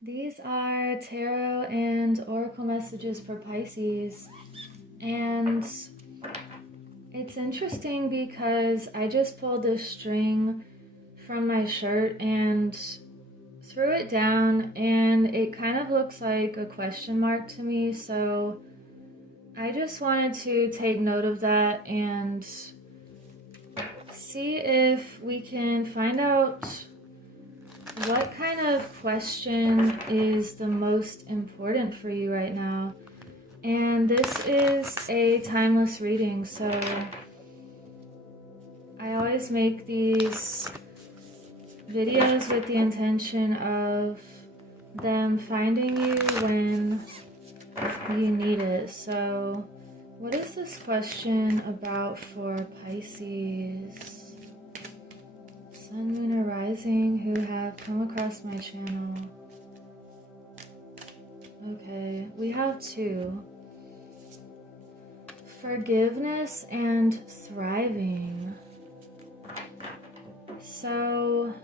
These are tarot and oracle messages for Pisces, and it's interesting because I just pulled this string from my shirt and threw it down, and it kind of looks like a question mark to me, so I just wanted to take note of that and see if we can find out what kind of question is the most important for you right now. And this is a timeless reading, so I always make these videos with the intention of them finding you when you need it. So what is this question about for Pisces? Sun, Moon, or Rising who have come across my channel. Okay, we have two. Forgiveness and thriving. So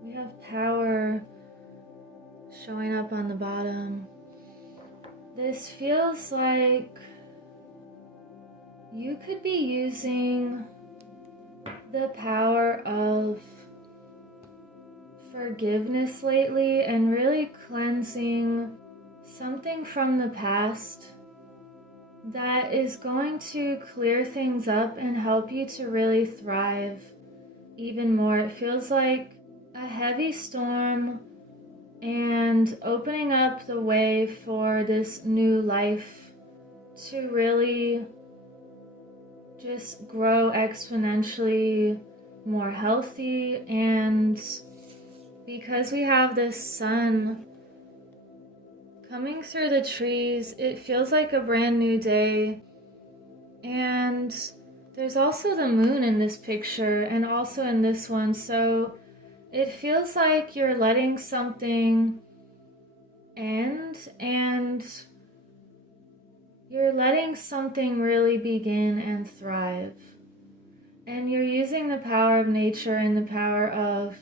we have power showing up on the bottom. This feels like you could be using the power of forgiveness lately and really cleansing something from the past that is going to clear things up and help you to really thrive even more. It feels like a heavy storm and opening up the way for this new life to really just grow exponentially more healthy. And because we have this sun coming through the trees, it feels like a brand new day. And there's also the moon in this picture and also in this one, so it feels like you're letting something end and you're letting something really begin and thrive. And you're using the power of nature and the power of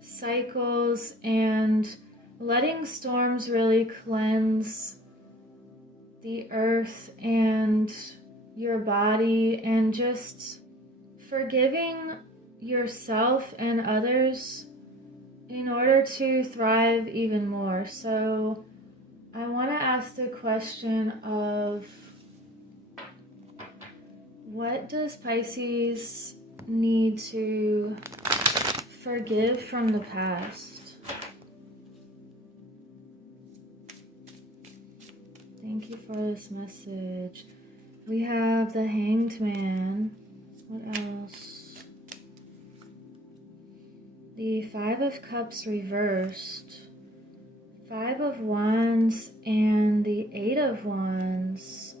cycles and letting storms really cleanse the earth and your body, and just forgiving yourself and others in order to thrive even more. So I want to ask the question of, what does Pisces need to forgive from the past? Thank you for this message. We have the Hanged Man. What else? The Five of Cups reversed. Five of Wands and the Eight of Wands.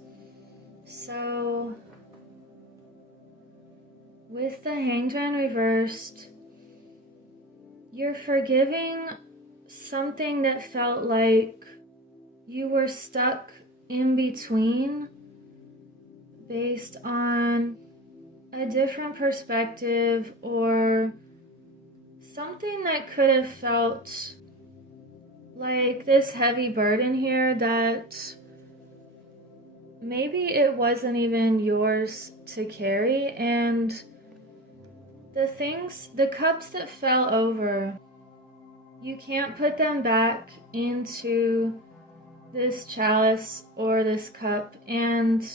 So with the Hanged Man reversed, you're forgiving something that felt like you were stuck in between based on a different perspective, or something that could have felt like this heavy burden here that maybe it wasn't even yours to carry. And the cups that fell over, you can't put them back into this chalice or this cup, and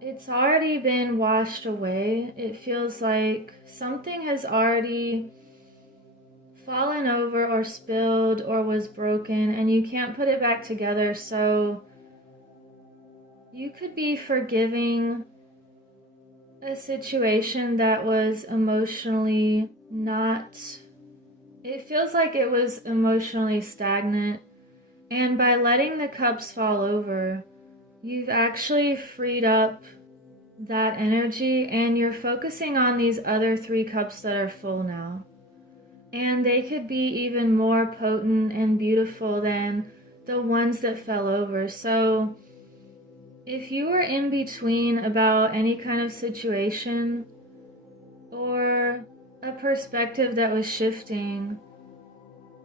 it's already been washed away. It feels like something has already fallen over or spilled or was broken, and you can't put it back together. So you could be forgiving a situation that was emotionally not, it feels like it was emotionally stagnant. And by letting the cups fall over, you've actually freed up that energy, and you're focusing on these other three cups that are full now. And they could be even more potent and beautiful than the ones that fell over. So if you were in between about any kind of situation or a perspective that was shifting,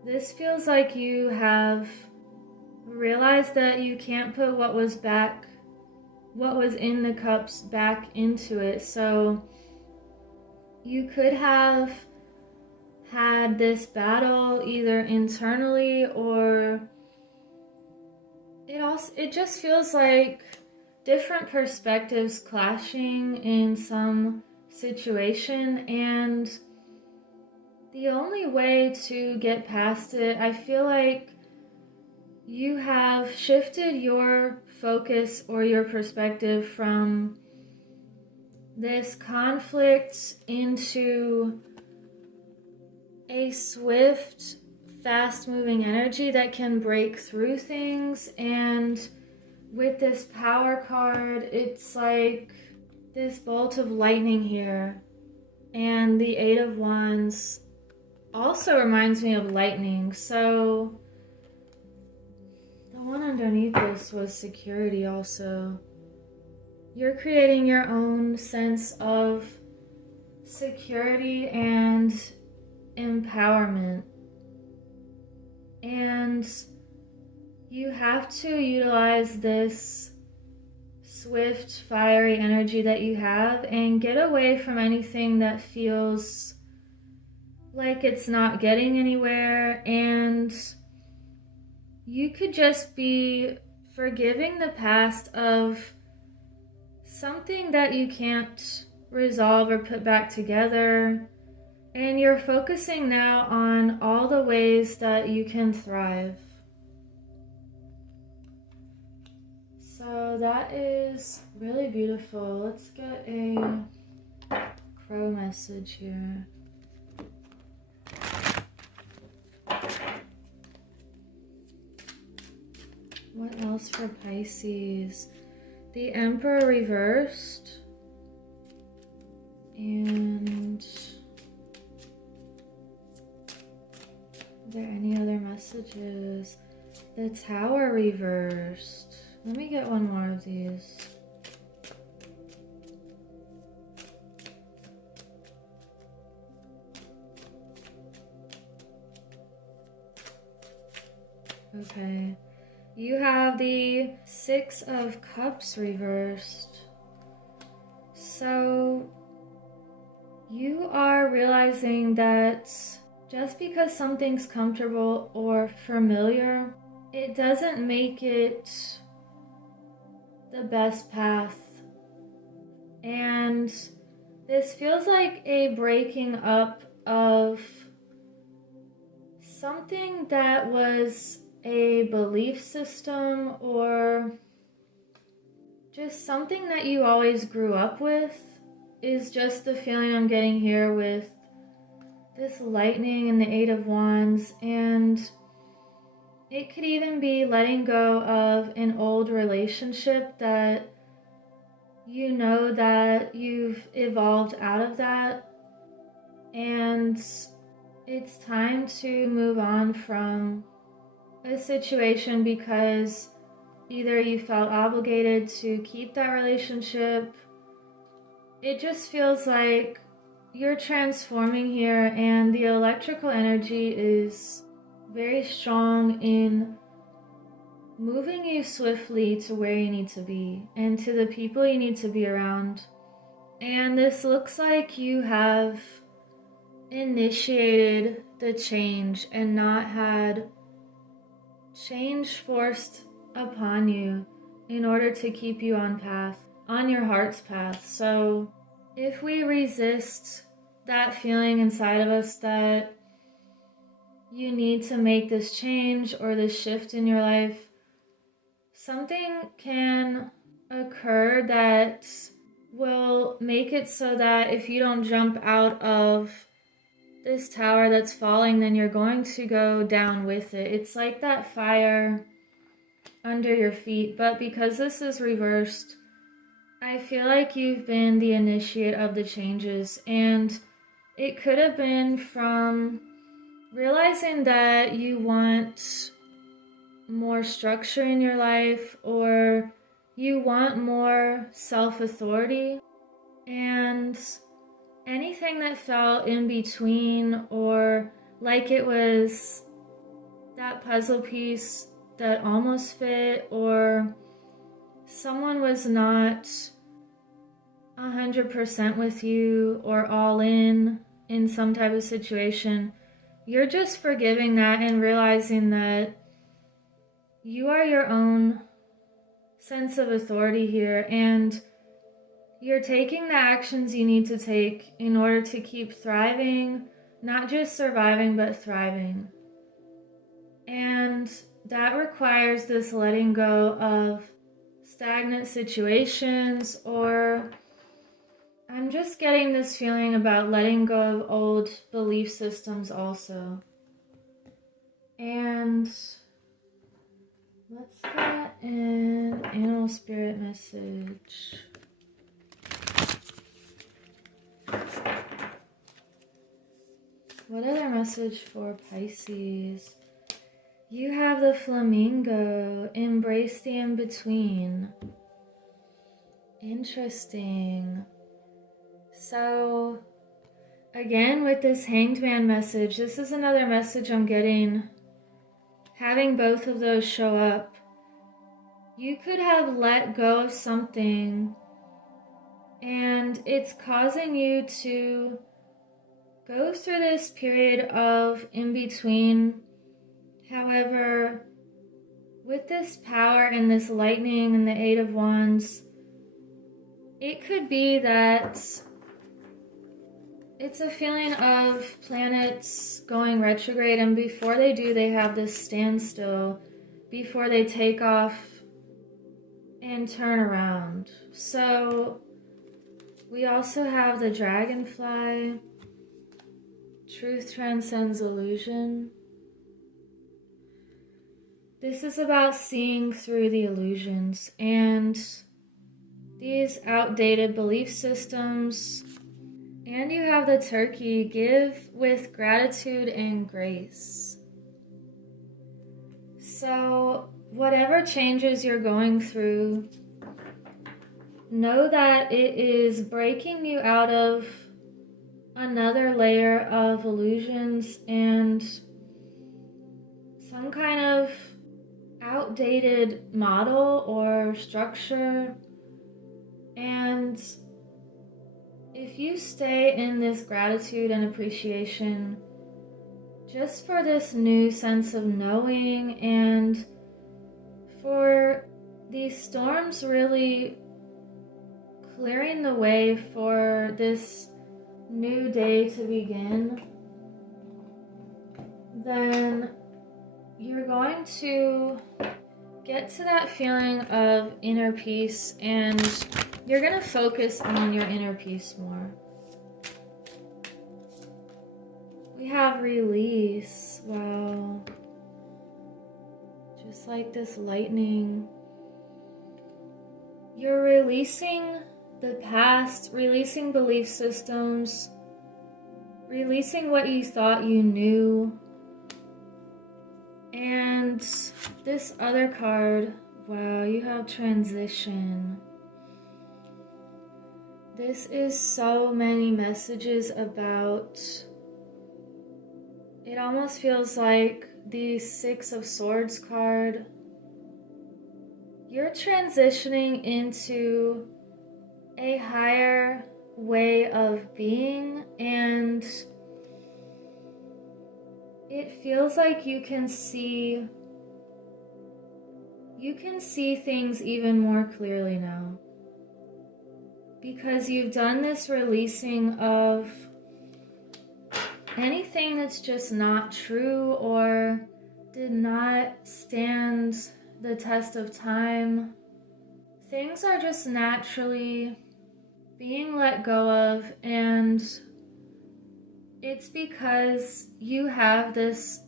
This feels like you have realized that you can't put what was in the cups back into it. So you could have had this battle either internally, or it just feels like different perspectives clashing in some situation, and the only way to get past it, I feel like you have shifted your focus or your perspective from this conflict into a swift, fast-moving energy that can break through things. And with this power card, it's like this bolt of lightning here. And the Eight of Wands also reminds me of lightning. So the one underneath this was security also. You're creating your own sense of security and empowerment. And you have to utilize this swift, fiery energy that you have and get away from anything that feels like it's not getting anywhere. And you could just be forgiving the past of something that you can't resolve or put back together. And you're focusing now on all the ways that you can thrive. So that is really beautiful. Let's get a crow message here. What else for Pisces? The Emperor reversed. And are there any other messages? The Tower reversed. Let me get one more of these. Okay. You have the Six of Cups reversed. So you are realizing that just because something's comfortable or familiar, it doesn't make it the best path. And this feels like a breaking up of something that was a belief system, or just something that you always grew up with, is just the feeling I'm getting here with this lightning and the Eight of Wands. And it could even be letting go of an old relationship that you know that you've evolved out of that, and it's time to move on from a situation because either you felt obligated to keep that relationship. It just feels like you're transforming here, and the electrical energy is very strong in moving you swiftly to where you need to be and to the people you need to be around. And this looks like you have initiated the change and not had change forced upon you in order to keep you on your heart's path. So if we resist that feeling inside of us that you need to make this change or this shift in your life, something can occur that will make it so that if you don't jump out of this tower that's falling, then you're going to go down with it. It's like that fire under your feet. But because this is reversed, I feel like you've been the initiate of the changes. And it could have been from realizing that you want more structure in your life, or you want more self-authority, and anything that fell in between, or like it was that puzzle piece that almost fit, or someone was not 100% with you or all in some type of situation, you're just forgiving that and realizing that you are your own sense of authority here, and you're taking the actions you need to take in order to keep thriving, not just surviving, but thriving. And that requires this letting go of stagnant situations, or I'm just getting this feeling about letting go of old belief systems also. And let's get an animal spirit message. What other message for Pisces? You have the flamingo. Embrace the in-between. Interesting. So, again, with this Hanged Man message, this is another message I'm getting. Having both of those show up. You could have let go of something, and it's causing you to go through this period of in-between. However, with this power and this lightning and the Eight of Wands, it could be that it's a feeling of planets going retrograde, and before they do, they have this standstill before they take off and turn around. So we also have the dragonfly. Truth transcends illusion. This is about seeing through the illusions and these outdated belief systems. And you have the turkey. Give with gratitude and grace. So whatever changes you're going through, know that it is breaking you out of another layer of illusions and some kind of outdated model or structure. And if you stay in this gratitude and appreciation just for this new sense of knowing, and for these storms really clearing the way for this new day to begin, then you're going to get to that feeling of inner peace, and you're going to focus on your inner peace more. We have release. Wow. Just like this lightning. You're releasing the past, releasing belief systems, releasing what you thought you knew. And this other card, wow, you have transition. This is so many messages about, it almost feels like the Six of Swords card. You're transitioning into a higher way of being, and it feels like you can see things even more clearly now, because you've done this releasing of anything that's just not true or did not stand the test of time. Things are just naturally being let go of, and it's because you have these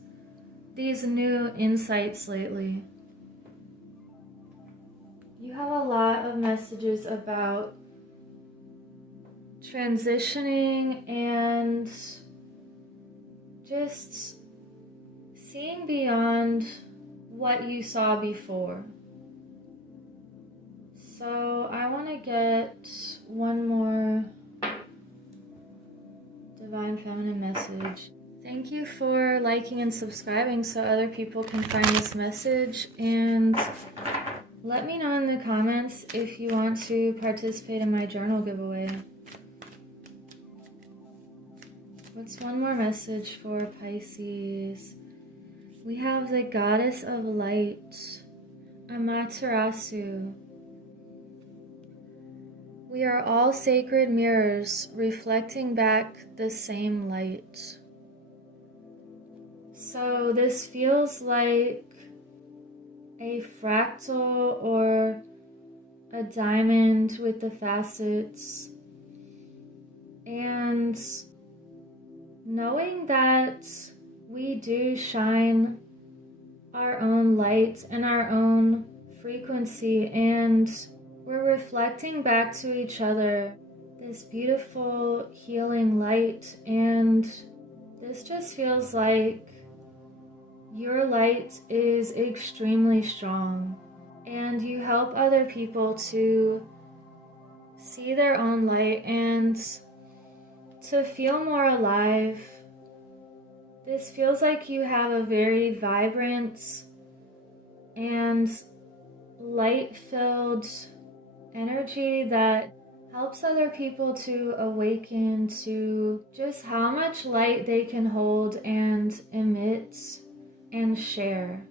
new insights lately. You have a lot of messages about transitioning and just seeing beyond what you saw before. So I want to get one more Divine Feminine message. Thank you for liking and subscribing so other people can find this message, and let me know in the comments if you want to participate in my journal giveaway. What's one more message for Pisces? We have the Goddess of Light, Amaterasu. We are all sacred mirrors reflecting back the same light. So this feels like a fractal or a diamond with the facets. And knowing that we do shine our own light and our own frequency, and we're reflecting back to each other this beautiful healing light, and this just feels like your light is extremely strong, and you help other people to see their own light and to feel more alive. This feels like you have a very vibrant and light-filled energy that helps other people to awaken to just how much light they can hold and emit and share.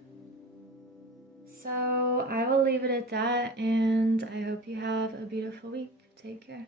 So I will leave it at that, and I hope you have a beautiful week. Take care.